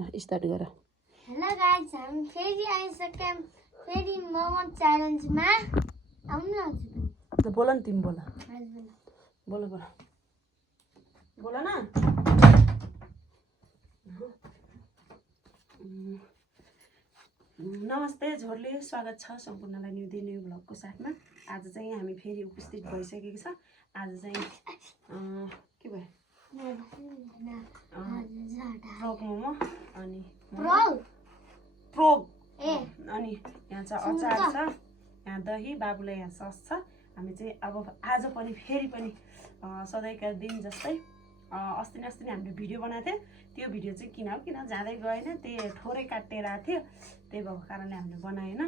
Start गर hello guys हम फेरि आइसक्यौँ फेरि मोमो च्यालेन्जमा आउनु हजुर बोल न तिमी बोल बोल बोल बोल न नमस्ते झोरले स्वागत छ सम्पूर्णलाई न्यू डे न्यू ब्लगको साथमा आज चाहिँ हामी फेरि उपस्थित भइसकेको छ आज चाहिँ के भयो फ्रग मोमो अनि फ्रग अनि यहाँ चाहिँ अचार छ यहाँ दही बाबुलाई यहाँ सस छ हामी चाहिँ अब आज पनि फेरि पनि सधैँका दिन जस्तै अस्ति नै हामीले भिडियो बनाएको थियो त्यो भिडियो चाहिँ किन जाँदै गएन त्यही थोरै काटेर आएको थियो त्यही भएको कारणले हामीले बनाएन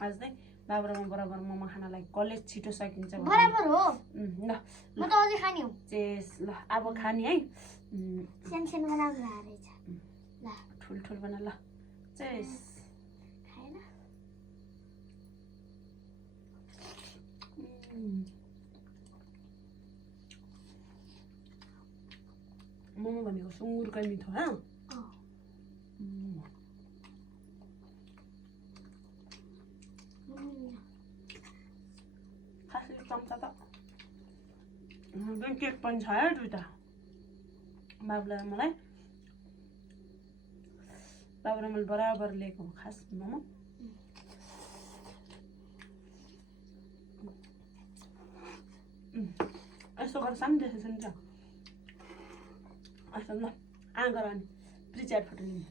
आज चाहिँ बाबु र म बराबर मोमो खानलाई कलेज छिटो सकिन्छ बराबर हो ल म त अझै खाने हो चेस ल अब खाने है सानो बनाउनु रहेछ ल ठुल बना ल चेस खाएन मोमो भनेको सुँगुरकै मिठो ह खासै चम्चा त केक पनि छ है दुईटा बाबुलाई मलाई बाबु र मैले बराबर लिएको खास मोमो यस्तो गरेर सानो देखेको छ नि त यस्तो ल आँगर अनि प्रिचार फोटो लिने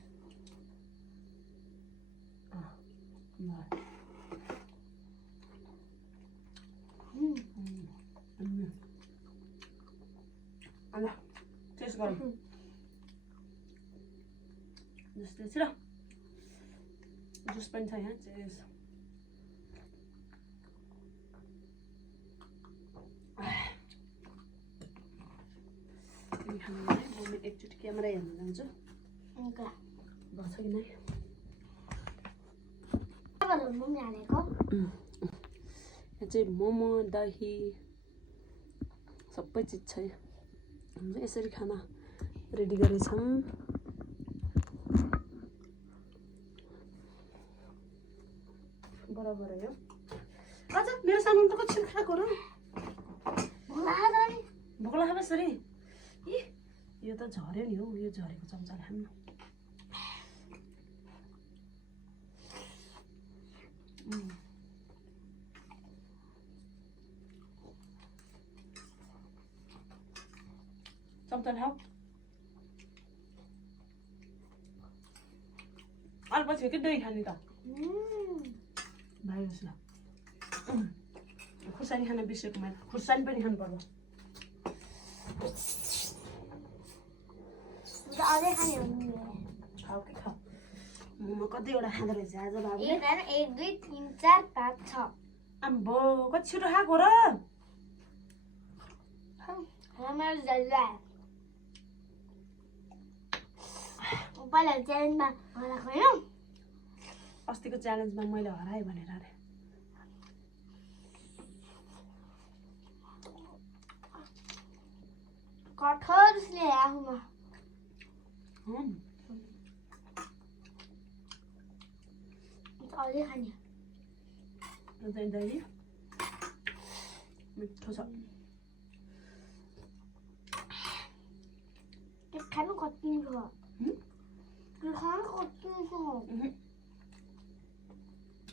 ल टेस्ट गरौँ जस्तै छ र जुस पनि छ यहाँ चेस म एकचोटि क्यामेरा हेर्न जान्छु भएको छ कि नै यहाँ चाहिँ मोमो दही सबै चिज छ हामी यसरी खाना रेडी गरेछौँ बराबर हो अझ मेरो सामान त कति खाएको र भोक लाग्यो यसरी इ यो त झर्यो नि हौ यो झरेको चम्चाले खानु चम्चाले खाऊ अलि पछि के दही खाने त भाइ होस् ल खुर्सानी खान बिर्सेको मैले खुर्सानी पनि खानु पर्यो खाऊ कि खाऊ मोमो कतिवटा खाँदो रहेछ आज बाबु 1 2 3 4 5 6 आम्बो कति छिटो खाएको र पहिला च्यालेन्जमा हराएको होइन अस्तिको च्यालेन्जमा मैले हराएँ भनेर अरे कठोरले आफूमा अझै खाने दही मिठो छ त्यो खानु कति मिठो त्यो खानु कति मिठो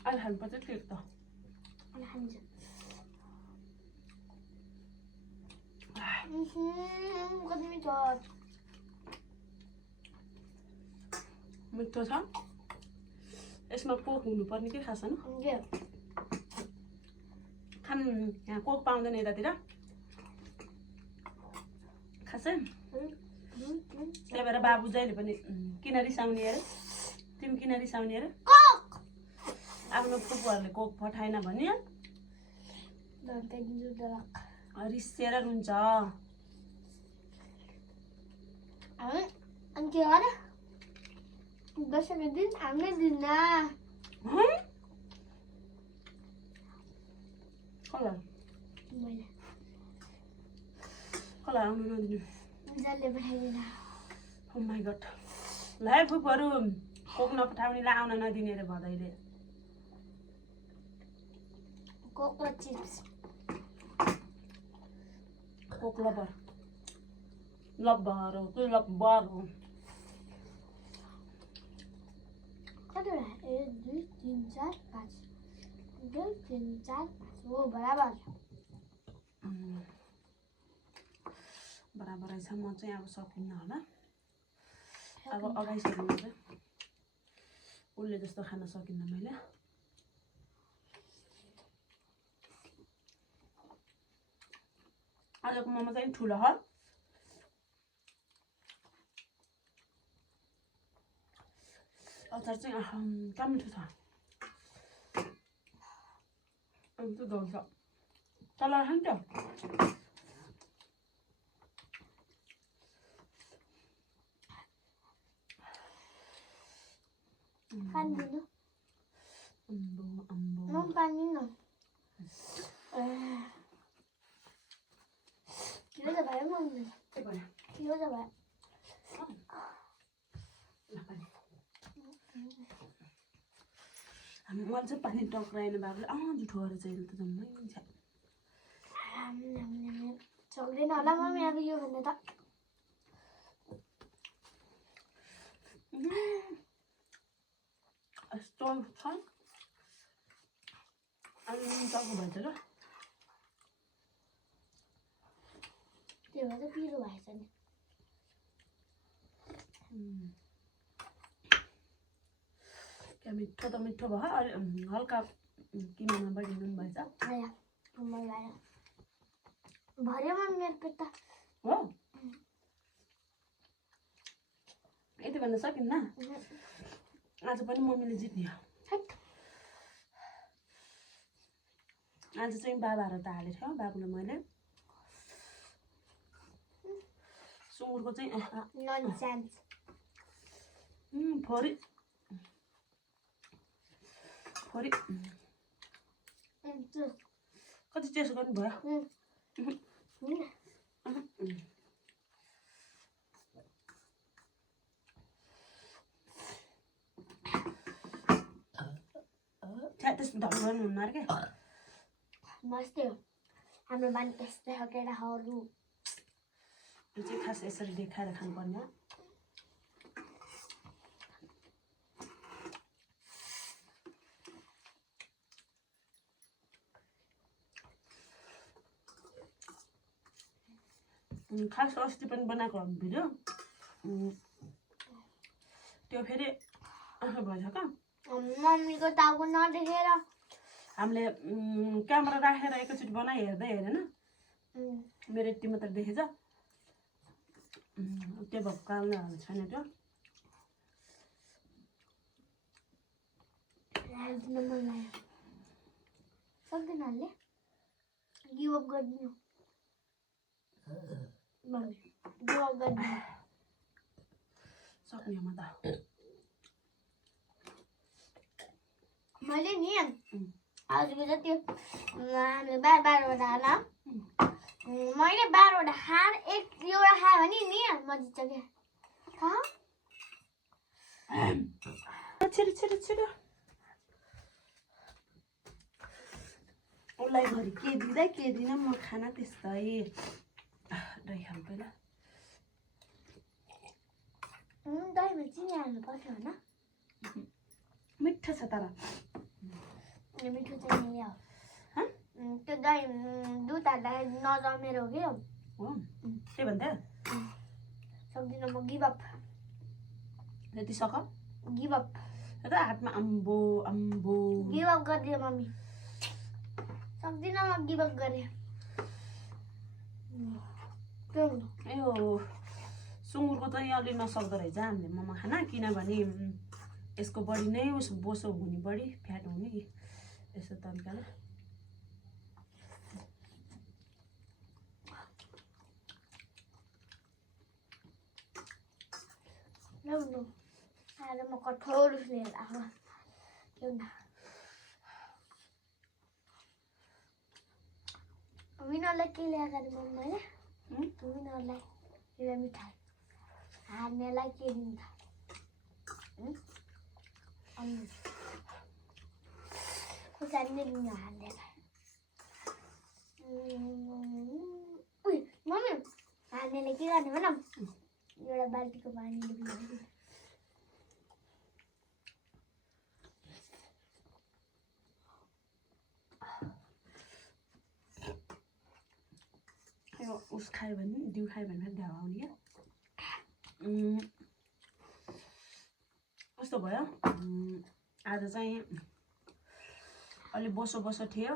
अहिले खानुपर्छ केक त खान्छ कति मिठो मिठो छ यसमा कोक हुनुपर्ने के खास होइन खानु यहाँ कोक पाउँदैन यतातिर खासै त्यही भएर बाबु जहिले पनि किन रिसाउने अरे तिमी किन रिसाउने अरे आफ्नो फुपूहरूले कोक पठाएन भने रिसेर रुन्छ अनि के गरे दसैँको दिन हामीले दिन्न कसलाई आउनु नदिनु जसले पठाइदिन Oh my god. ल है फुपूहरू कोक नपठाउनेलाई आउन नदिने रे भदैले कोक र चिप्स कोक लबर लब्बर हो कि लब्बर हो कतिवटा 1 2 3 4 5 2 3 4 5 हो बराबर बराबर रहेछ म चाहिँ अब सकिन्न होला अब अगाइसक्नु चाहिँ उसले जस्तो खान सकिन्न मैले आजको मोमो चाहिँ ठुलो हो अचार चाहिँ क्या मिठो छ अन्त गाउँछ तल खान्छ पानी दिनु अम्बो अम्बो म पानी न किलो त भयो मम्मी के भन्यो किलो त भयो मलाई चाहिँ पानी टक्राएन बाबुले जुठो गरेर चाहिँ त जम्मै सक्दैन होला मम्मी अब यो भन्ने त यस्तो छ अनि टाउको भएछ ल त्यो भएर पिरो भएछ नि क्या मिठो त मिठो भयो अलि हल्का किमामा बढी नुन भएछ भर्यो मम्मी मेरो पेट त हो यति भन्न सकिन्न आज पनि मम्मीले जित्ने आज चाहिँ बाबाहरू त हालेको थियो बाबुले मैले सुँगुरको चाहिँ फोरी फोरी कति टेस्ट गर्नु भयो त्यस्तो ढल गर्नुहुन्न अरे क्या मस्तै हो हाम्रो बानी यस्तै हो केटाहरू यो चाहिँ खास यसरी देखाएर खानुपर्ने हो खास अस्ति पनि बनाएको भिडियो त्यो फेरि भएछ क्या मम्मीको टाउको नदेखेर हामीले क्यामेरा राखेर एकैचोटि बनाइ हेर्दै हेरेन मेरो यति मात्र देखेछ त्यो भएको कारणले छैन त्यो सक्दैन हाल्ने गिभ अप गरिदिनु मम्मी गिभ अप गरिदिनु सक्ने म त मैले नि हजुरको जति हामीले बारवटा हाल मैले 12वटा खाएर एउटा खायो भने नि म जित्छ क्या छिटो छिटो छिटो उसलाई घरि के दिँदा के दिनँ म खाना त्यस्तै दही खानु पहिला दहीमा चिनी हाल्नु पर्छ होइन मिठो छ तर मिठो चाहिँ हो त्यो दही दुध हाल्दाखेरि नजमेर हो कि के भन्दा सक्दिनँ म गिभ अप जति सक गिभ अप र हातमा अम्बो अम्बो गिभ अप गरिदियो मम्मी सक्दिनँ म गिभ अप गरेँ यो सुँगुरको चाहिँ अलि नसक्दो रहेछ हामीले मोमो खाना किनभने यसको बढी नै बोसो हुने बढी फ्याट हुने यस्तो तरिकाले आएर म कठोर लिएर आएको विनरलाई के ल्याएको अरे मम्मी होइन विनरलाई एउटा मिठाई हार्नेलाई के दिन्छ खुर्सानी लिनु हाल्दैन उही मम्मी हाल्नेले के गर्ने भन एउटा बाल्टीको पानीले भिजाइदिनु यो उस खायो भने दिउ खायो भने फेरि ढ्याउ आउने क्या कस्तो भयो आज चाहिँ अलि बोसो बोसो थियो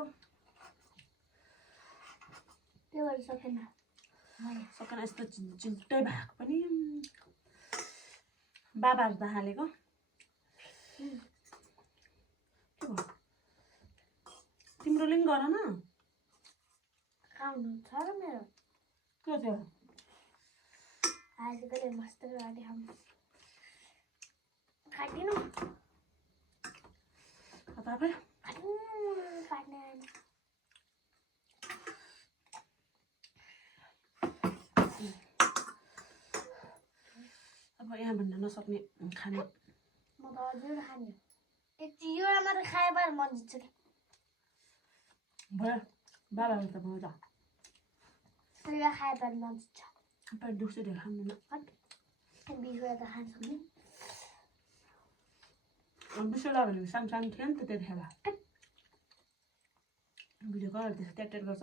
त्यो भएर सकेन यस्तो चिन्टै भएको पनि बाबाहरू त हालेको के भयो तिम्रो लिङ्क गर न खाउनु छ र मेरो के त्यो आजकल मस्त गाडी हम खादिनु तपाईँ खाने अब यहाँ भन्न नसक्ने खाने म त अझै खाने यति एउटा मात्र खाए भएर मन जित्छ कि भयो बाबाहरू त भयो त एउटा खाए भएर मन जित्छ पेट दुख्छ धेरै खाँदैन 20 वटा त खान सक्ने 20 वटा भनेको सानो सानो थियो नि त त्यतिखेर भिडियो कलर त्यसो ट्याक्टेट गर्छ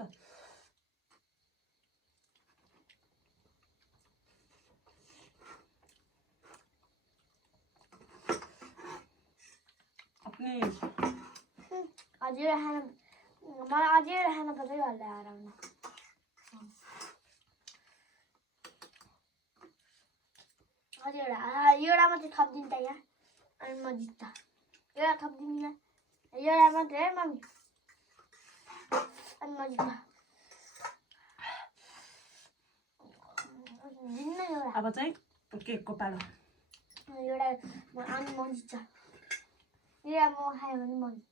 अपने अझै खान मलाई अझै खान पर्छ होला आराम अझै एउटा मात्रै थपिदिनु त यहाँ अनि म जित्छ एउटा थपिदिनु यहाँ एउटा मात्रै है मम्मी अनि म जित्छ जित्न एउटा अब चाहिँ केकको पालो एउटा अनि म जित्छ एउटा म खायो भने म जित्छ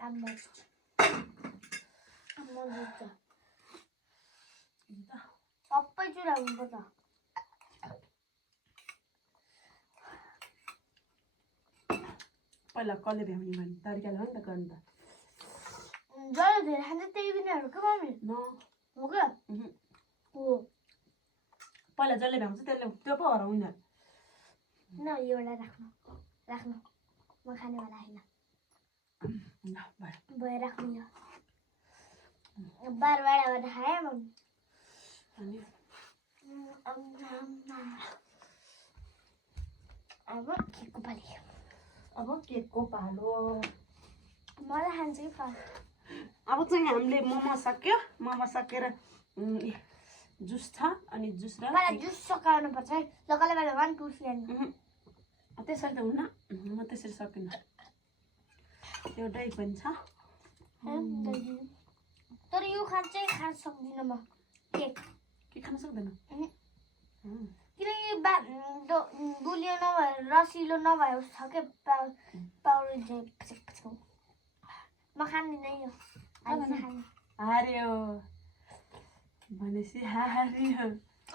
अब म जित्छ सबै चुरा हुनुपर्छ पहिला कसले भ्याउने भने तरिकाले हो नि त गर्नु त जहिले धेरै खान्छ त्यही बिनाहरू के मम्मी न हो क्या हो पहिला जसले भ्याउँछ त्यसले त्यो पो हराउने न एउटा राख्नु म खानेवाला होइन भयो राख्नु यो 12 वटा खाएँ मम्मी अब केकको पालो मलाई खान्छ कि अब चाहिँ हामीले मोमो सकेर जुस छ अनि जुस र जुस सकाउनु पर्छ है लगाले बेला 1 2 3 त्यसरी त हुन्न म त्यसरी सकिनँ एउटै पनि छ तर यो खान सक्दिनँ म केक के खान सक्दैन किनकि गुलियो नभएर रसिलो नभए छ के पाउडर म खान्दिनँ यो हार्यो भनेपछि हार्यो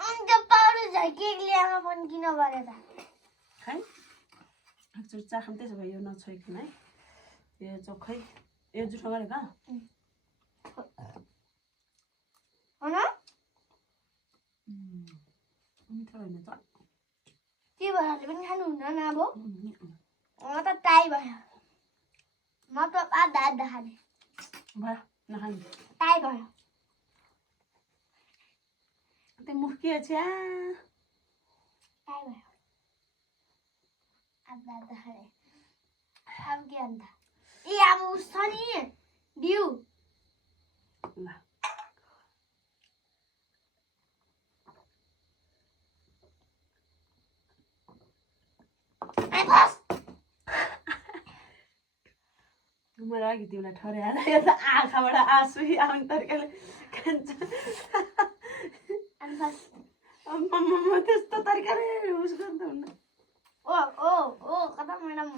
अनि त्यो पाउडर झै केक ल्यामा पनि किन गरे त खै एकचोटि चाखौँ त्यसो भए यो नछोइकन है यो चोखै यो जुठो गरेको मिठो होइन त के भएर पनि खानुहुन्न न अब म त टाइ भयो म त आधा खाने भयो नखाने टाइ भयो त्यो मुख के छ टाइ भयो आधा खाने अब के अन्त ए अब उस छ नि डिउ ल मलाई अघि तिमीलाई ठर्याएर यो त आँखाबाट आँसु आउने तरिकाले खान्छ त्यस्तो तरिकाले उस गर्नु त हुन्न ओ कता मैडम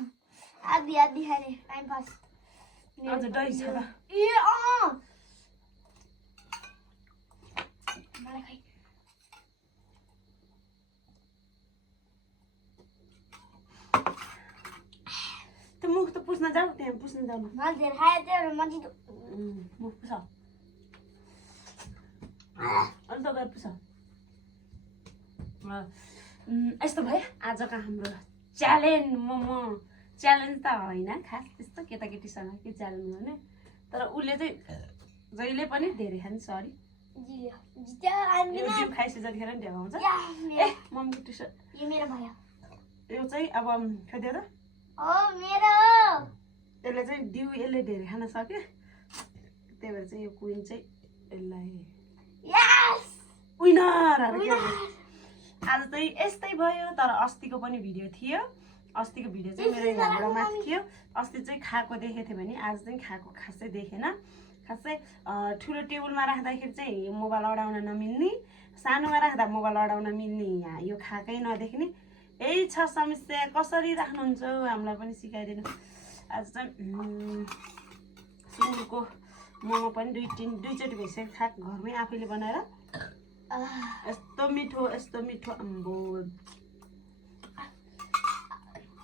आधी खाने टाइम पास अझ दही छ त ए मलाई खै मुख त पुस्न जाऊ त्यहाँ पुस्न जाऊ न मैले धेरै खाएँ त्यो मजिदो मुख पुस अन्त गएर पुस यस्तो भयो आजको हाम्रो च्यालेन्ज मोमो च्यालेन्ज त होइन खास त्यस्तो केटाकेटीसँग के च्यालेन्ज गर्ने तर उसले चाहिँ जहिले पनि धेरै खान्छ सरी यो खाइसके जतिखेर नि ढेगाउँछ ए मम्मीको टी सर्ट यो मेरो भयो यो चाहिँ अब खाइदियो त मेरो यसले चाहिँ दिउ यसले धेरै खान सक्यो त्यही भएर चाहिँ यो क्विन चाहिँ यसलाई विनर आज चाहिँ यस्तै भयो तर अस्तिको पनि भिडियो थियो अस्तिको भिडियो चाहिँ मेरो घरबाट माथि थियो अस्ति चाहिँ खाएको देखेको थियो भने आज चाहिँ खाएको खासै देखेन खासै ठुलो टेबलमा राख्दाखेरि चाहिँ मोबाइल अडाउन नमिल्ने सानोमा राख्दा मोबाइल अडाउन मिल्ने यहाँ यो खाएकै नदेख्ने यही छ समस्या कसरी राख्नुहुन्छ हामीलाई पनि सिकाइदिनु आज चाहिँ सुँगुरको मोमो पनि दुईचोटि भइसक्यो खाएको घरमै आफैले बनाएर यस्तो मिठो अम्बो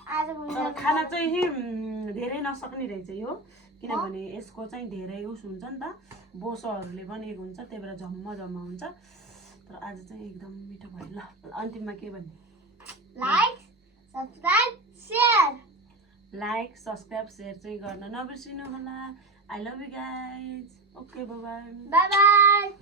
तर खाना चाहिँ धेरै नसक्ने रहेछ यो किनभने यसको चाहिँ धेरै उस हुन्छ नि त बोसोहरूले बनेको हुन्छ त्यही भएर झम्म हुन्छ तर आज चाहिँ एकदम मिठो भयो ल अन्तिममा के भन्ने लाइक सब्सक्राइब सेयर चाहिँ गर्न नबिर्सिनु होला I love you guys okay bye bye